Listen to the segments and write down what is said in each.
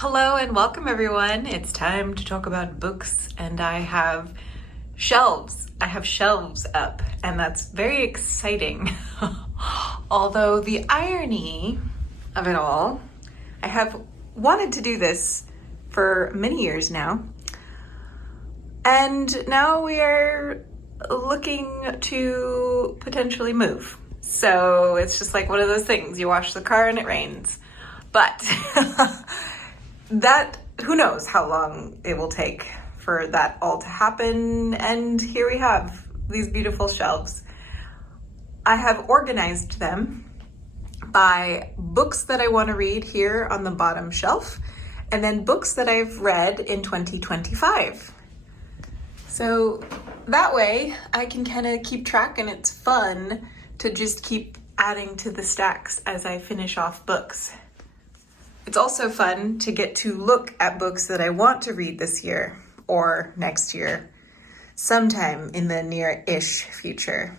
Hello and welcome everyone. It's time to talk about books and I have shelves. I have shelves up and that's very exciting. Although the irony of it all, I have wanted to do this for many years now. And now we are looking to potentially move. So it's just like one of those things. You wash the car and it rains. But that, who knows how long it will take for that all to happen. And here we have these beautiful shelves. I have organized them by books that I want to read here on the bottom shelf, and then books that I've read in 2025. So that way I can kind of keep track, and it's fun to just keep adding to the stacks as I finish off books. It's also fun to get to look at books that I want to read this year or next year, sometime in the near-ish future.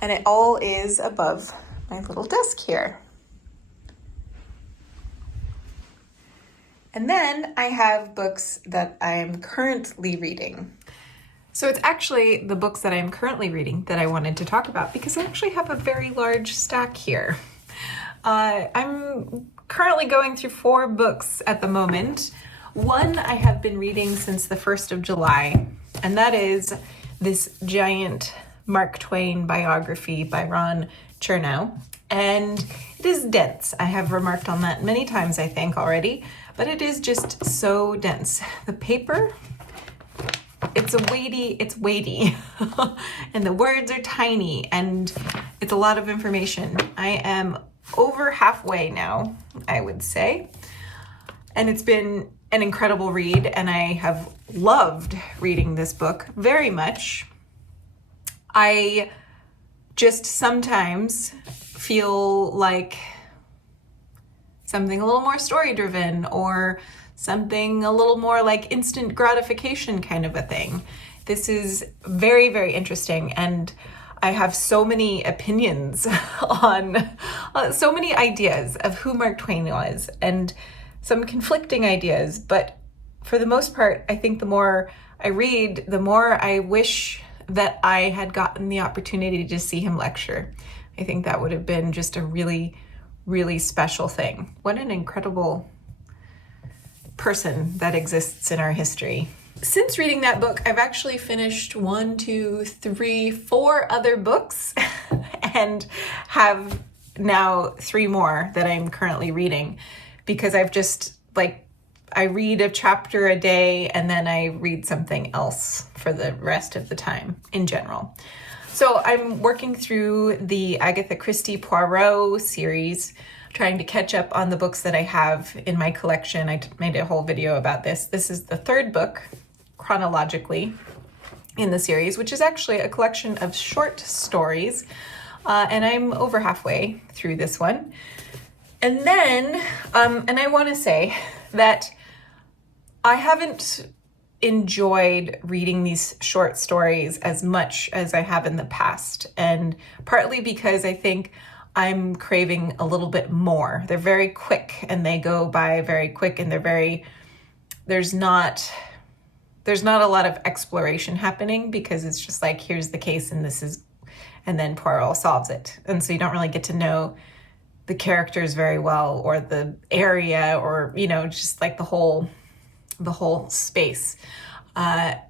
And it all is above my little desk here. And then I have books that I'm currently reading. So it's actually the books that I'm currently reading that I wanted to talk about because I actually have a very large stack here. I'm currently going through 4 books at the moment. One I have been reading since the 1st of July, and that is this giant Mark Twain biography by Chernow. And it is dense. I have remarked on that many times, I think, already, but it is just so dense. The paper, it's weighty, and the words are tiny, and it's a lot of information. I am over halfway now, I would say. And it's been an incredible read, and I have loved reading this book very much. I just sometimes feel like something a little more story-driven or something a little more like instant gratification kind of a thing. This is very, very interesting, and I have so many opinions on so many ideas of who Mark Twain was and some conflicting ideas. But for the most part, I think the more I read, the more I wish that I had gotten the opportunity to see him lecture. I think that would have been just a really, really special thing. What an incredible person that exists in our history. Since reading that book, I've actually finished 4 other books and have now 3 more that I'm currently reading because I've just I read a chapter a day and then I read something else for the rest of the time in general. So I'm working through the Agatha Christie Poirot series, trying to catch up on the books that I have in my collection. I made a whole video about this. This is the 3rd book chronologically in the series, which is actually a collection of short stories. And I'm over halfway through this one. And then, and I want to say that I haven't enjoyed reading these short stories as much as I have in the past. And partly because I think I'm craving a little bit more. They're very quick and they go by very quick, and there's not a lot of exploration happening because it's just like, here's the case and then Poirot solves it. And so you don't really get to know the characters very well or the area or, just like the whole space. I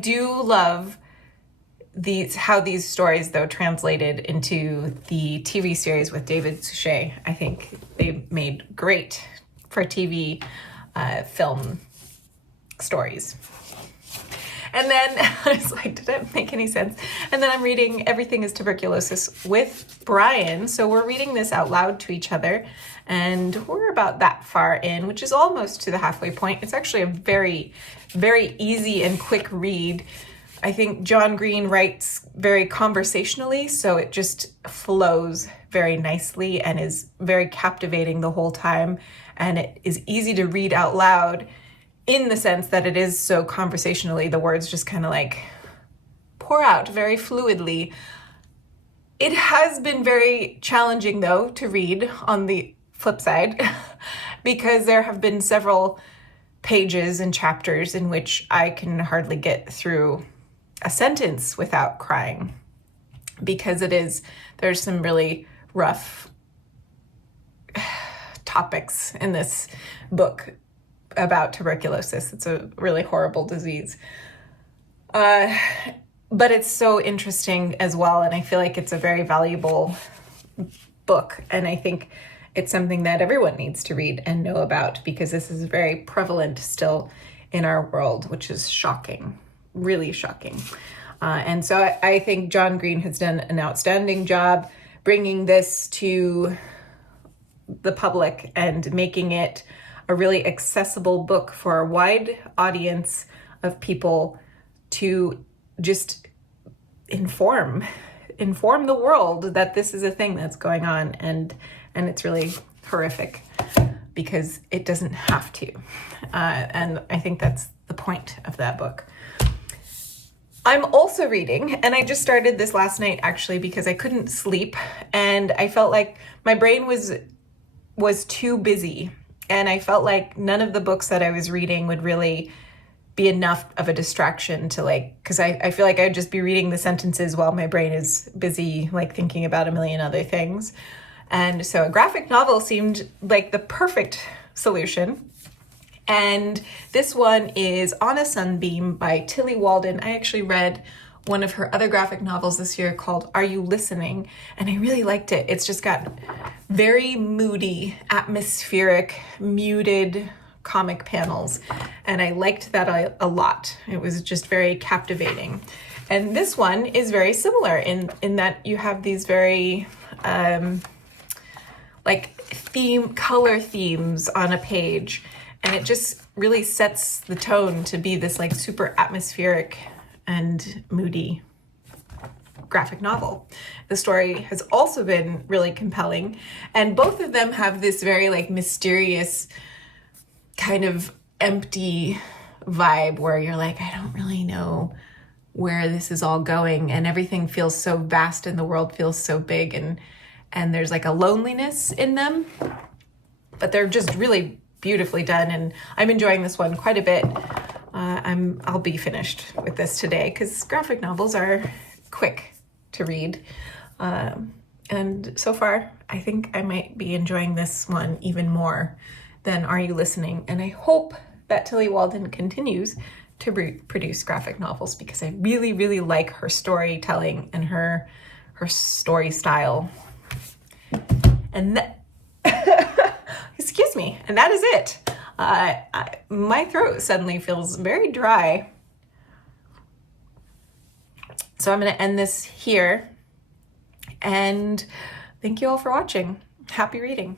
do love how these stories, though, translated into the TV series with David Suchet. I think they made great for TV film stories. And then I was like, did that make any sense? And then I'm reading Everything is Tuberculosis with Brian. So we're reading this out loud to each other. And we're about that far in, which is almost to the halfway point. It's actually a very, very easy and quick read. I think John Green writes very conversationally, so it just flows very nicely and is very captivating the whole time. And it is easy to read out loud in the sense that it is so conversationally, the words just kind of pour out very fluidly. It has been very challenging, though, to read on the flip side because there have been several pages and chapters in which I can hardly get through a sentence without crying, because there's some really rough topics in this book about tuberculosis. It's a really horrible disease. But it's so interesting as well, and I feel like it's a very valuable book, and I think it's something that everyone needs to read and know about, because this is very prevalent still in our world, which is shocking, really shocking. And so I think John Green has done an outstanding job bringing this to the public and making it a really accessible book for a wide audience of people to just inform the world that this is a thing that's going on, and it's really horrific because it doesn't have to. And I think that's the point of that book. I'm also reading, and I just started this last night actually because I couldn't sleep and I felt like my brain was too busy, and I felt like none of the books that I was reading would really be enough of a distraction to because I feel like I'd just be reading the sentences while my brain is busy thinking about a million other things. And so a graphic novel seemed like the perfect solution. And this one is On a Sunbeam by Tillie Walden. I actually read one of her other graphic novels this year called Are You Listening? And I really liked it. It's just got very moody, atmospheric, muted comic panels. And I liked that a lot. It was just very captivating. And this one is very similar in that you have these very color themes on a page. And it just really sets the tone to be this super atmospheric and moody graphic novel. The story has also been really compelling, and both of them have this very mysterious kind of empty vibe where you're I don't really know where this is all going, and everything feels so vast and the world feels so big, and there's a loneliness in them, but they're just really beautifully done, and I'm enjoying this one quite a bit. I'll be finished with this today because graphic novels are quick to read, and so far I think I might be enjoying this one even more than Are You Listening? And I hope that Tillie Walden continues to produce graphic novels, because I really, really like her storytelling and her story style. And excuse me, and that is it. My throat suddenly feels very dry. So I'm going to end this here, and thank you all for watching. Happy reading.